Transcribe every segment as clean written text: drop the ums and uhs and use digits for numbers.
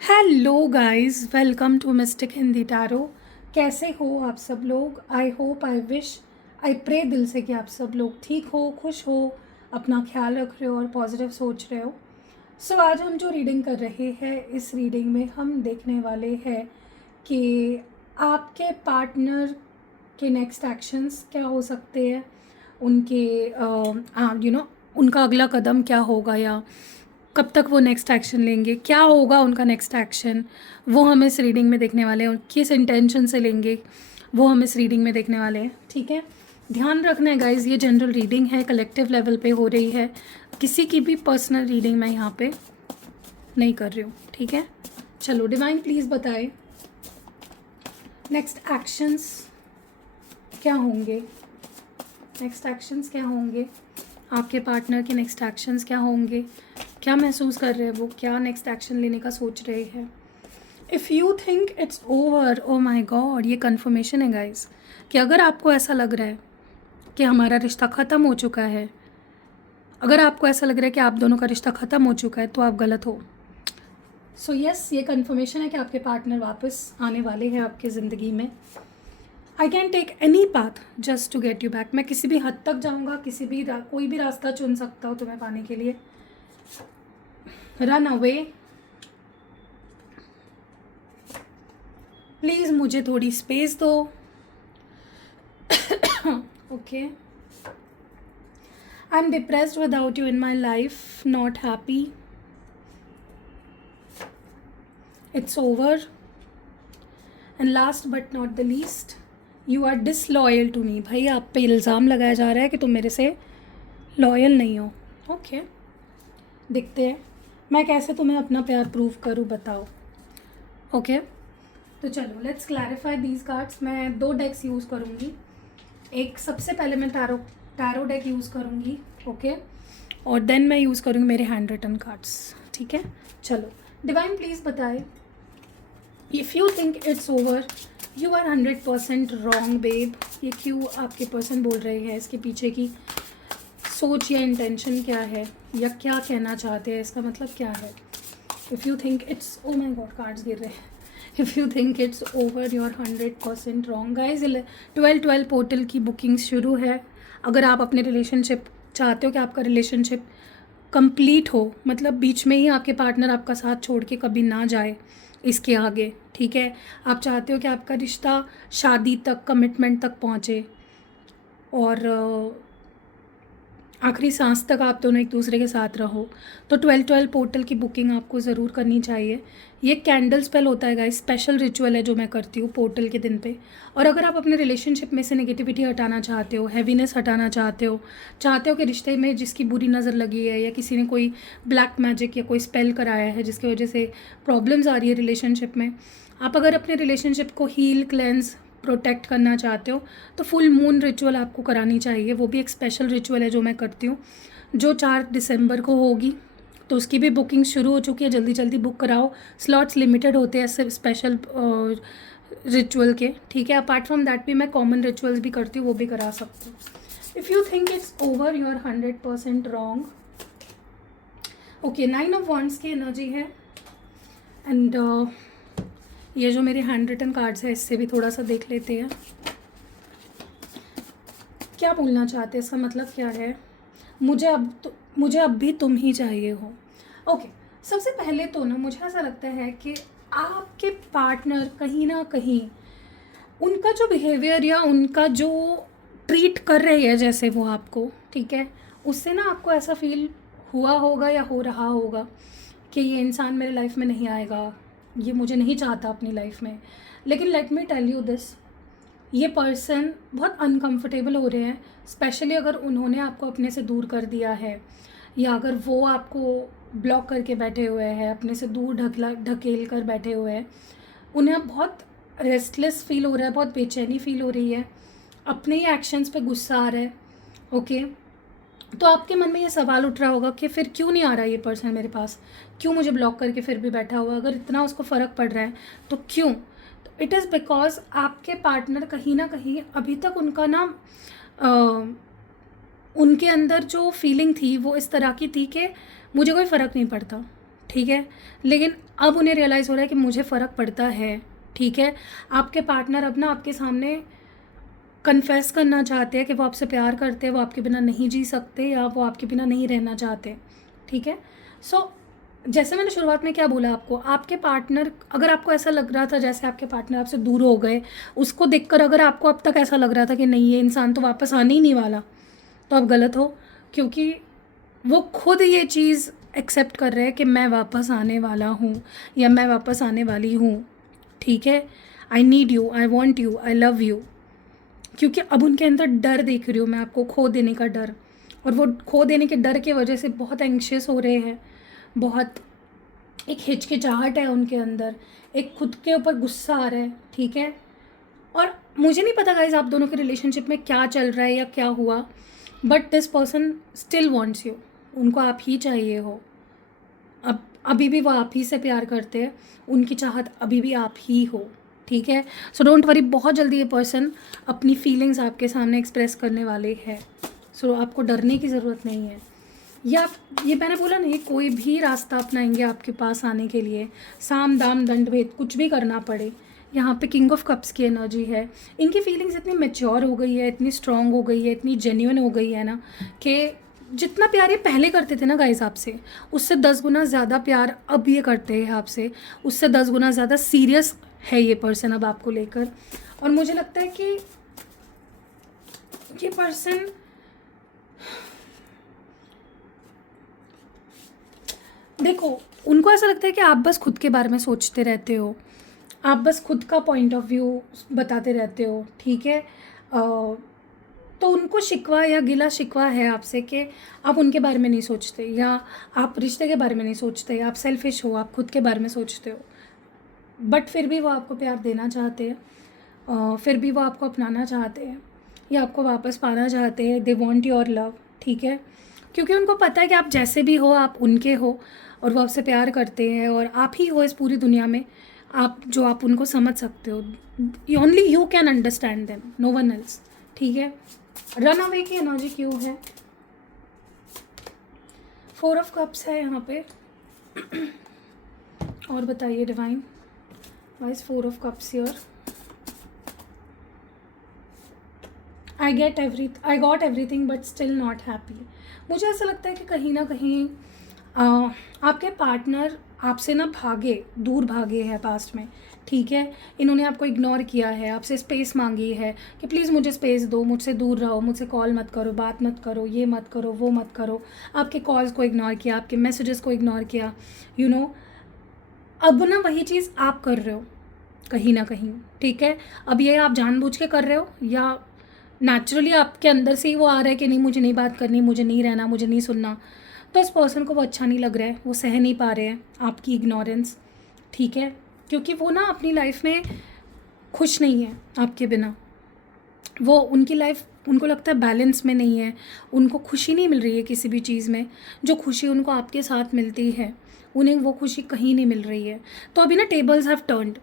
Hello guys, welcome to mystic Hindi tarot. कैसे हो आप सब लोग? I hope, I wish, I pray दिल से कि आप सब लोग ठीक हो, खुश हो, अपना ख्याल रख रहे हो और पॉजिटिव सोच रहे हो। सो आज हम जो रीडिंग कर रहे हैं, इस रीडिंग में हम देखने वाले हैं कि आपके पार्टनर के नेक्स्ट एक्शंस क्या हो सकते हैं, उनके उनका अगला कदम क्या होगा, या कब तक वो नेक्स्ट एक्शन लेंगे, क्या होगा उनका नेक्स्ट एक्शन, वो हम इस रीडिंग में देखने वाले हैं। किस इंटेंशन से लेंगे वो हम इस रीडिंग में देखने वाले हैं। ठीक है, ध्यान रखना है गाइज, ये जनरल रीडिंग है, कलेक्टिव लेवल पे हो रही है। किसी की भी पर्सनल रीडिंग मैं यहाँ पे नहीं कर रही हूँ। ठीक है, चलो डिवाइन प्लीज़ बताए नेक्स्ट एक्शंस क्या होंगे, नेक्स्ट एक्शंस क्या होंगे, आपके पार्टनर के नेक्स्ट एक्शंस क्या होंगे, क्या महसूस कर रहे हैं वो, क्या नेक्स्ट एक्शन लेने का सोच रहे हैं। If you think it's over, oh my God, ये कन्फर्मेशन है गाइज कि अगर आपको ऐसा लग रहा है कि हमारा रिश्ता ख़त्म हो चुका है, अगर आपको ऐसा लग रहा है कि आप दोनों का रिश्ता ख़त्म हो चुका है, तो आप गलत हो। सो यस, ये कन्फर्मेशन है कि आपके पार्टनर वापस आने वाले हैं आपकी ज़िंदगी में। I can take any path just to get you back. मैं किसी भी हद तक जाऊँगा, कोई भी रास्ता चुन सकता हूँ तुम्हें पाने के लिए। रन अवे, प्लीज़ मुझे थोड़ी स्पेस दो। Okay, I am depressed without you in my life, not happy, it's over, and last but not the least, you are disloyal to me. भाई आप पे इल्ज़ाम लगाया जा रहा है कि तुम मेरे से लॉयल नहीं हो। ओके, देखते हैं मैं कैसे तुम्हें अपना प्यार प्रूव करूँ, बताओ। ओके, तो चलो लेट्स क्लैरिफाई दीज कार्ड्स। मैं 2 डेक्स यूज़ करूँगी। एक सबसे पहले मैं टैरो डेक यूज़ करूँगी, ओके, और देन मैं यूज़ करूँगी मेरे हैंड रिटन कार्ड्स। ठीक है, चलो डिवाइन प्लीज़ बताए, if you think it's over, you are 100% wrong babe. ये क्यों आपके पर्सन बोल रहे हैं, इसके पीछे की सोच या इंटेंशन क्या है, या क्या कहना चाहते हैं, इसका मतलब क्या है। If you think it's, oh my God cards गिर रहे हैं। If you think it's over, you are 100% wrong guys. 12-12 portal की बुकिंग शुरू है। अगर आप अपने रिलेशनशिप चाहते हो कि आपका रिलेशनशिप कंप्लीट हो, मतलब बीच में ही आपके पार्टनर आपका साथ छोड़ के कभी ना जाए इसके आगे, ठीक है, आप चाहते हो कि आपका रिश्ता शादी तक, कमिटमेंट तक पहुँचे और आखिरी सांस तक आप दोनों एक दूसरे के साथ रहो, तो 12-12 पोर्टल की बुकिंग आपको ज़रूर करनी चाहिए। ये कैंडल स्पेल होता है गाइस, स्पेशल रिचुअल है जो मैं करती हूँ पोर्टल के दिन पे। और अगर आप अपने रिलेशनशिप में से नेगेटिविटी हटाना चाहते हो, हैवीनेस हटाना चाहते हो कि रिश्ते में जिसकी बुरी नज़र लगी है, या किसी ने कोई ब्लैक मैजिक या कोई स्पेल कराया है जिसकी वजह से प्रॉब्लम्स आ रही है रिलेशनशिप में, आप अगर अपने रिलेशनशिप को हील, क्लेंस, प्रोटेक्ट करना चाहते हो, तो फुल मून रिचुअल आपको करानी चाहिए। वो भी एक स्पेशल रिचुअल है जो मैं करती हूँ, जो 4 दिसंबर को होगी। तो उसकी भी बुकिंग शुरू हो चुकी है, जल्दी जल्दी बुक कराओ, स्लॉट्स लिमिटेड होते हैं सिर्फ स्पेशल रिचुअल के। ठीक है, अपार्ट फ्रॉम दैट भी मैं कॉमन रिचुअल्स भी करती हूँ, वो भी करा सकती हूँ। If you think it's over, you are 100% wrong. Okay, 9 of wands की एनर्जी है, एंड ये जो मेरे हैंड रिटन कार्ड्स है इससे भी थोड़ा सा देख लेते हैं क्या बोलना चाहते हैं, इसका मतलब क्या है। मुझे अब भी तुम ही चाहिए हो। ओके, सबसे पहले तो ना मुझे ऐसा लगता है कि आपके पार्टनर कहीं ना कहीं उनका जो बिहेवियर या उनका जो ट्रीट कर रहे हैं जैसे वो आपको, ठीक है, उससे ना आपको ऐसा फील हुआ होगा या हो रहा होगा कि ये इंसान मेरे लाइफ में नहीं आएगा, ये मुझे नहीं चाहता अपनी लाइफ में। लेकिन let me tell you this, ये पर्सन बहुत अनकंफर्टेबल हो रहे हैं, स्पेशली अगर उन्होंने आपको अपने से दूर कर दिया है, या अगर वो आपको ब्लॉक करके बैठे हुए हैं, अपने से दूर ढकेल कर बैठे हुए हैं। उन्हें अब बहुत रेस्टलेस फील हो रहा है, बहुत बेचैनी फील हो रही है, अपने ही एक्शंस पे गुस्सा आ रहा है। ओके, तो आपके मन में ये सवाल उठ रहा होगा कि फिर क्यों नहीं आ रहा ये पर्सन मेरे पास, क्यों मुझे ब्लॉक करके फिर भी बैठा हुआ, अगर इतना उसको फ़र्क पड़ रहा है तो क्यों। तो इट इज़ बिकॉज आपके पार्टनर कहीं ना कहीं अभी तक उनका ना उनके अंदर जो फीलिंग थी वो इस तरह की थी कि मुझे कोई फ़र्क नहीं पड़ता, ठीक है। लेकिन अब उन्हें रियलाइज़ हो रहा है कि मुझे फ़र्क पड़ता है, ठीक है। आपके पार्टनर अब ना आपके सामने कन्फेस करना चाहते हैं कि वो आपसे प्यार करते हैं, वो आपके बिना नहीं जी सकते या वो आपके बिना नहीं रहना चाहते, ठीक है। सो जैसे मैंने शुरुआत में क्या बोला आपको, आपके पार्टनर, अगर आपको ऐसा लग रहा था जैसे आपके पार्टनर आपसे दूर हो गए, उसको देखकर अगर आपको अब तक ऐसा लग रहा था कि नहीं ये इंसान तो वापस आने ही नहीं वाला, तो आप गलत हो। क्योंकि वो खुद ये चीज़ एक्सेप्ट कर रहे हैं कि मैं वापस आने वाला हूँ या मैं वापस आने वाली हूँ, ठीक है। I need you, I want you, I love you. क्योंकि अब उनके अंदर डर देख रही हूँ मैं आपको, खो देने का डर। और वो खो देने के डर की वजह से बहुत एंग्शियस हो रहे हैं, बहुत एक हिचकिचाहट है उनके अंदर, एक खुद के ऊपर गुस्सा आ रहा है, ठीक है। और मुझे नहीं पता गाइज आप दोनों के रिलेशनशिप में क्या चल रहा है या क्या हुआ, but this person still wants you. उनको आप ही चाहिए हो। अब अभी भी वो आप ही से प्यार करते हैं, उनकी चाहत अभी भी आप ही हो, ठीक है। सो डोंट वरी, बहुत जल्दी ये पर्सन अपनी फीलिंग्स आपके सामने एक्सप्रेस करने वाले हैं। सो आपको डरने की ज़रूरत नहीं है। या ये मैंने बोला नहीं, कोई भी रास्ता अपनाएंगे आपके पास आने के लिए, साम दाम दंड भेद कुछ भी करना पड़े। यहाँ पे किंग ऑफ कप्स की एनर्जी है। इनकी फीलिंग्स इतनी मैच्योर हो गई है, इतनी स्ट्रांग हो गई है, इतनी जेन्युइन हो गई है ना, कि जितना प्यार ये पहले करते थे ना गाइस आपसे, उससे 10 गुना ज़्यादा प्यार अब ये करते हैं आपसे, उससे 10 गुना ज़्यादा सीरियस है ये पर्सन अब आपको लेकर। और मुझे लगता है कि ये पर्सन, देखो, उनको ऐसा लगता है कि आप बस खुद के बारे में सोचते रहते हो, आप बस खुद का पॉइंट ऑफ व्यू बताते रहते हो, ठीक है। तो उनको शिकवा या गिला शिकवा है आपसे कि आप उनके बारे में नहीं सोचते, या आप रिश्ते के बारे में नहीं सोचते, या आप सेल्फिश हो, आप खुद के बारे में सोचते हो। बट फिर भी वो आपको प्यार देना चाहते हैं, फिर भी वो आपको अपनाना चाहते हैं, या आपको वापस पाना चाहते हैं। दे वॉन्ट योर लव, ठीक है। क्योंकि उनको पता है कि आप जैसे भी हो आप उनके हो, और वो आपसे प्यार करते हैं, और आप ही हो इस पूरी दुनिया में आप जो आप उनको समझ सकते हो। Only you can understand them, no one else, ठीक है। रन अवे की एनर्जी क्यों है? 4 ऑफ कप्स है यहाँ पे। और बताइए divine, why is 4 of cups here? I got everything but still not happy. मुझे ऐसा लगता है कि कहीं ना कहीं आपके पार्टनर आपसे ना दूर भागे हैं पास्ट में, ठीक है। इन्होंने आपको इग्नोर किया है, आपसे स्पेस मांगी है कि प्लीज़ मुझे स्पेस दो, मुझसे दूर रहो, मुझसे कॉल मत करो, बात मत करो, ये मत करो, वो मत करो। आपके कॉल्स को इग्नोर किया, आपके मैसेजेस को इग्नोर किया, यू नो। अब ना वही चीज़ आप कर रहे हो कहीं ना कहीं, ठीक है। अब ये आप जानबूझ के कर रहे हो, या नेचुरली आपके अंदर से ही वो आ रहा है कि नहीं मुझे नहीं बात करनी, मुझे नहीं रहना, मुझे नहीं सुनना। तो इस पर्सन को वो अच्छा नहीं लग रहा है, वो सह नहीं पा रहे हैं आपकी इग्नोरेंस, ठीक है। क्योंकि वो ना अपनी लाइफ में खुश नहीं है आपके बिना। वो उनकी लाइफ, उनको लगता है बैलेंस में नहीं है, उनको खुशी नहीं मिल रही है किसी भी चीज़ में। जो खुशी उनको आपके साथ मिलती है, उन्हें वो खुशी कहीं नहीं मिल रही है। तो अभी ना टेबल्स हैव टर्न्ड।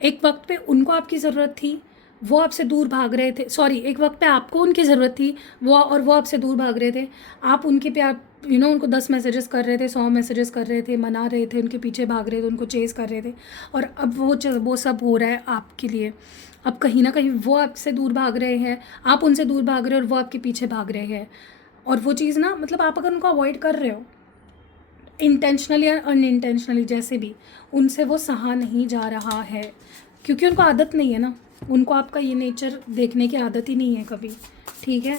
एक वक्त पे उनको आपकी ज़रूरत थी, वो आपसे दूर भाग रहे थे। सॉरी, एक वक्त पे आपको उनकी ज़रूरत थी, वो आपसे दूर भाग रहे थे। आप उनके प्यार, उनको 10 मैसेजेस कर रहे थे, 100 मैसेजेस कर रहे थे, मना रहे थे, उनके पीछे भाग रहे थे, उनको चेज़ कर रहे थे। और अब वो सब हो रहा है आपके लिए। अब कहीं ना कहीं वो आपसे दूर भाग रहे हैं, आप उनसे दूर भाग रहे हो, और वो आपके पीछे भाग रहे हैं। और वो चीज़ ना, मतलब आप अगर उनको अवॉइड कर रहे हो इंटेंशनली या अनइंटेंशनली, जैसे भी, उनसे वो सहा नहीं जा रहा है। क्योंकि उनको आदत नहीं है ना, उनको आपका ये नेचर देखने की आदत ही नहीं है कभी, ठीक है।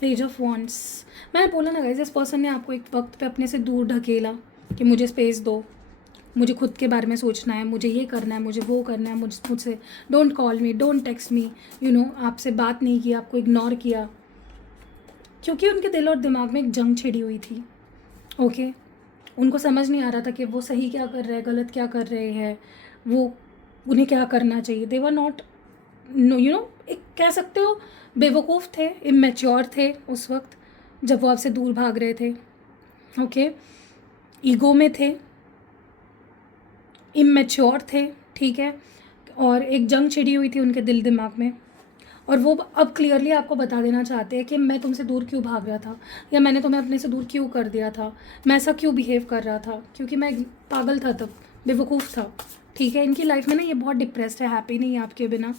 पेज ऑफ वॉन्ड्स, मैंने बोला ना गाइस, इस पर्सन ने आपको एक वक्त पे अपने से दूर ढकेला कि मुझे स्पेस दो, मुझे खुद के बारे में सोचना है, मुझे ये करना है, मुझे वो करना है, मुझसे don't call me, don't text me, आपसे बात नहीं की, आपको इग्नोर किया। क्योंकि उनके दिल और दिमाग में एक जंग छिड़ी हुई थी, ओके। उनको समझ नहीं आ रहा था कि वो सही क्या कर रहे हैं, गलत क्या कर रहे हैं, उन्हें क्या करना चाहिए। दे वर नॉट, एक कह सकते हो बेवकूफ़ थे, इमेच्योर थे उस वक्त जब वो आपसे दूर भाग रहे थे, ओके। ईगो में थे, इमेच्योर थे, ठीक है। और एक जंग छिड़ी हुई थी उनके दिल दिमाग में, और वो अब क्लियरली आपको बता देना चाहते हैं कि मैं तुमसे दूर क्यों भाग रहा था, या मैंने तुम्हें अपने से दूर क्यों कर दिया था, मैं ऐसा क्यों बिहेव कर रहा था, क्योंकि मैं पागल था तब, बेवकूफ़ था। ठीक है, इनकी लाइफ में ना ये बहुत डिप्रेस्ड है, हैप्पी नहीं है आपके बिना,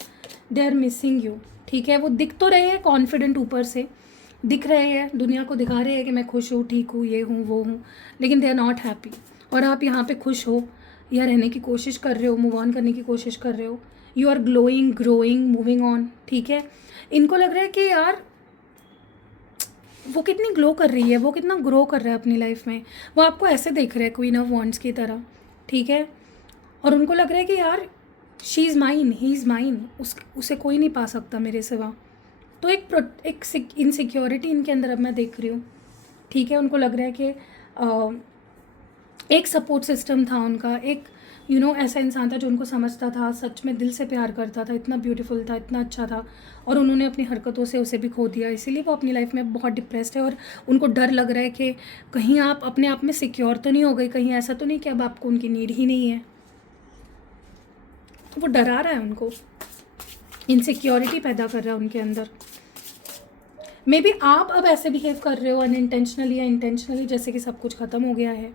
दे आर मिसिंग यू। ठीक है, वो दिख तो रहे हैं कॉन्फिडेंट, ऊपर से दिख रहे हैं, दुनिया को दिखा रहे हैं कि मैं खुश हूँ, ठीक हूँ, ये हूँ, वो हूँ, लेकिन दे आर नॉट हैप्पी। और आप यहाँ पे खुश हो या रहने की कोशिश कर रहे हो, मूव ऑन करने की कोशिश कर रहे हो, you are glowing, growing, moving on. ठीक है, इनको लग रहा है कि यार वो कितनी ग्लो कर रही है, वो कितना ग्रो कर रहा है अपनी लाइफ में, वो आपको ऐसे देख रहे हैं क्वीन ऑफ वॉन्ड्स की तरह। ठीक है, और उनको लग रहा है कि यार she is mine, he is mine, उसे कोई नहीं पा सकता मेरे सिवा। तो एक इनसिक्योरिटी इनके अंदर अब मैं देख रही हूँ। ठीक है, उनको लग रहा है कि एक सपोर्ट सिस्टम था उनका, एक ऐसा इंसान था जो उनको समझता था, सच में दिल से प्यार करता था, इतना ब्यूटीफुल था, इतना अच्छा था, और उन्होंने अपनी हरकतों से उसे भी खो दिया। इसीलिए वो अपनी लाइफ में बहुत डिप्रेस्ड है, और उनको डर लग रहा है कि कहीं आप अपने आप में सिक्योर तो नहीं हो गई, कहीं ऐसा तो नहीं कि अब आपको उनकी नीड ही नहीं है। तो वो डरा रहा है उनको, इनसिक्योरिटी पैदा कर रहा है उनके अंदर। मे बी आप अब ऐसे बिहेव कर रहे हो अनइंटेंशनली या इंटेंशनली, जैसे कि सब कुछ ख़त्म हो गया है।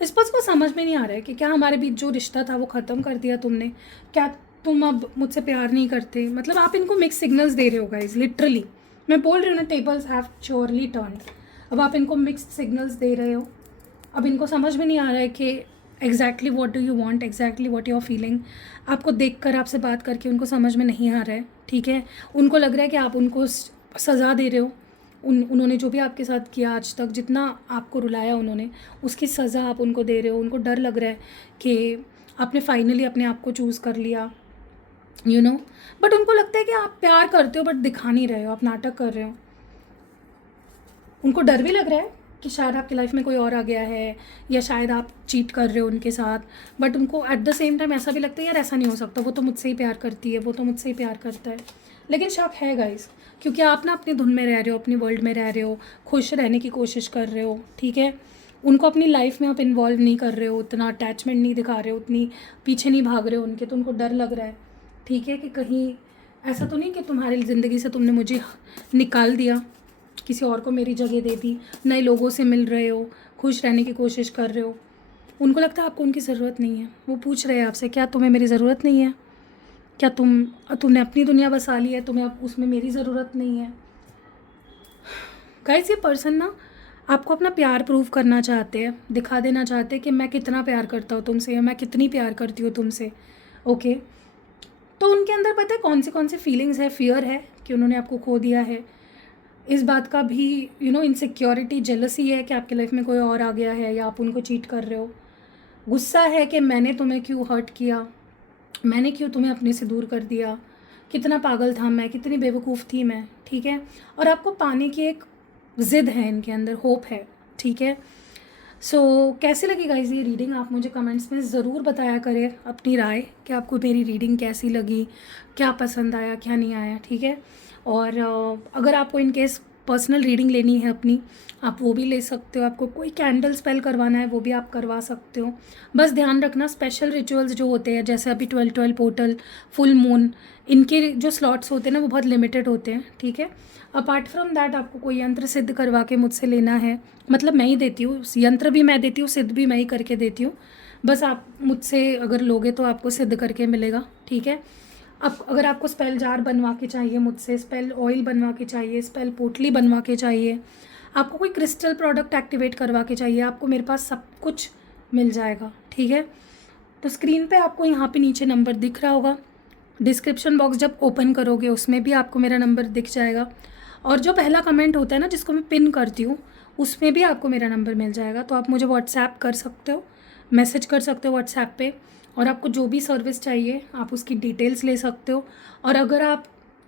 इस पर को समझ में नहीं आ रहा है कि क्या हमारे बीच जो रिश्ता था वो ख़त्म कर दिया तुमने, क्या तुम अब मुझसे प्यार नहीं करते। मतलब आप इनको मिक्स सिग्नल्स दे रहे हो गाइज, लिटरली मैं बोल रही हूँ ना, टेबल्स हैव श्योरली टर्न्ड। अब आप इनको मिक्स सिग्नल्स दे रहे हो, अब इनको समझ में नहीं आ रहा है कि exactly what do you want, exactly what you are feeling. आपको देखकर, आपसे बात करके उनको समझ में नहीं आ रहा है। ठीक है, उनको लग रहा है कि आप उनको सज़ा दे रहे हो, उन्होंने जो भी आपके साथ किया आज तक, जितना आपको रुलाया उन्होंने, उसकी सज़ा आप उनको दे रहे हो। उनको डर लग रहा है कि आपने फाइनली अपने आप को चूज़ कर लिया, बट उनको लगता है कि आप प्यार करते हो बट दिखा नहीं रहे हो, आप नाटक कर रहे हो। उनको डर भी लग रहा है कि शायद आपकी लाइफ में कोई और आ गया है, या शायद आप चीट कर रहे हो उनके साथ, बट उनको एट द सेम टाइम ऐसा भी लगता है यार ऐसा नहीं हो सकता, वो तो मुझसे ही प्यार करती है, वो तो मुझसे ही प्यार करता है। लेकिन शक है गाइस, क्योंकि आप ना अपनी धुन में रह रहे हो, अपनी वर्ल्ड में रह रहे हो, खुश रहने की कोशिश कर रहे हो। ठीक है, उनको अपनी लाइफ में आप इन्वॉल्व नहीं कर रहे हो, उतना अटैचमेंट नहीं दिखा रहे हो, उतनी पीछे नहीं भाग रहे हो उनके, तो उनको डर लग रहा है। ठीक है, कि कहीं ऐसा तो नहीं कि तुम्हारी ज़िंदगी से तुमने मुझे निकाल दिया, किसी और को मेरी जगह दे दी, नए लोगों से मिल रहे हो, खुश रहने की कोशिश कर रहे हो। उनको लगता है आपको उनकी ज़रूरत नहीं है। वो पूछ रहे हैं आपसे, क्या तुम्हें मेरी ज़रूरत नहीं है, क्या तुमने अपनी दुनिया बसा ली है, तुम्हें अब उसमें मेरी ज़रूरत नहीं है। गाइस, ये पर्सन ना आपको अपना प्यार प्रूव करना चाहते हैं, दिखा देना चाहते हैं कि मैं कितना प्यार करता हूँ तुमसे, या मैं कितनी प्यार करती हूँ तुमसे। ओके, तो उनके अंदर पता है कौन सी फीलिंग्स है, फियर है कि उन्होंने आपको खो दिया है, इस बात का भी इनसिक्योरिटी, जेलसी है कि आपकी लाइफ में कोई और आ गया है, या आप उनको चीट कर रहे हो, गुस्सा है कि मैंने तुम्हें क्यों हर्ट किया, मैंने क्यों तुम्हें अपने से दूर कर दिया, कितना पागल था मैं, कितनी बेवकूफ़ थी मैं। ठीक है, और आपको पाने की एक ज़िद है इनके अंदर, होप है। ठीक है, सो कैसी लगी गाइज ये रीडिंग, आप मुझे कमेंट्स में ज़रूर बताया करें अपनी राय कि आपको मेरी रीडिंग कैसी लगी, क्या पसंद आया, क्या नहीं आया। ठीक है, और अगर आपको इनकेस पर्सनल रीडिंग लेनी है अपनी, आप वो भी ले सकते हो। आपको कोई कैंडल स्पेल करवाना है वो भी आप करवा सकते हो। बस ध्यान रखना, स्पेशल रिचुअल्स जो होते हैं, जैसे अभी 12/12 पोर्टल, फुल मून, इनके जो स्लॉट्स होते हैं ना वो बहुत लिमिटेड होते हैं। ठीक है, अपार्ट फ्रॉम दैट आपको कोई यंत्र सिद्ध करवा के मुझसे लेना है, मतलब मैं ही देती हूँ, यंत्र भी मैं देती हूँ, सिद्ध भी मैं ही करके देती हूँ। बस आप मुझसे अगर लोगे तो आपको सिद्ध करके मिलेगा। ठीक है, अब अगर आपको स्पेल जार बनवा के चाहिए मुझसे, स्पेल ऑयल बनवा के चाहिए, स्पेल पोटली बनवा के चाहिए, आपको कोई क्रिस्टल प्रोडक्ट एक्टिवेट करवा के चाहिए, आपको मेरे पास सब कुछ मिल जाएगा। ठीक है, तो स्क्रीन पे आपको यहाँ पे नीचे नंबर दिख रहा होगा, डिस्क्रिप्शन बॉक्स जब ओपन करोगे उसमें भी आपको मेरा नंबर दिख जाएगा, और जो पहला कमेंट होता है ना जिसको मैं पिन करती हूँ उसमें भी आपको मेरा नंबर मिल जाएगा। तो आप मुझे व्हाट्सएप कर सकते हो, मैसेज कर सकते हो व्हाट्सएप पे, और आपको जो भी सर्विस चाहिए आप उसकी डिटेल्स ले सकते हो, और अगर आप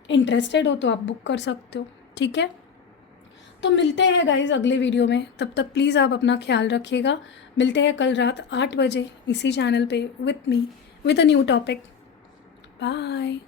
इंटरेस्टेड हो तो आप बुक कर सकते हो। ठीक है, तो मिलते हैं गाइज अगले वीडियो में, तब तक प्लीज़ आप अपना ख्याल रखिएगा। मिलते हैं कल रात 8 बजे इसी चैनल पे with me, with a new topic. Bye.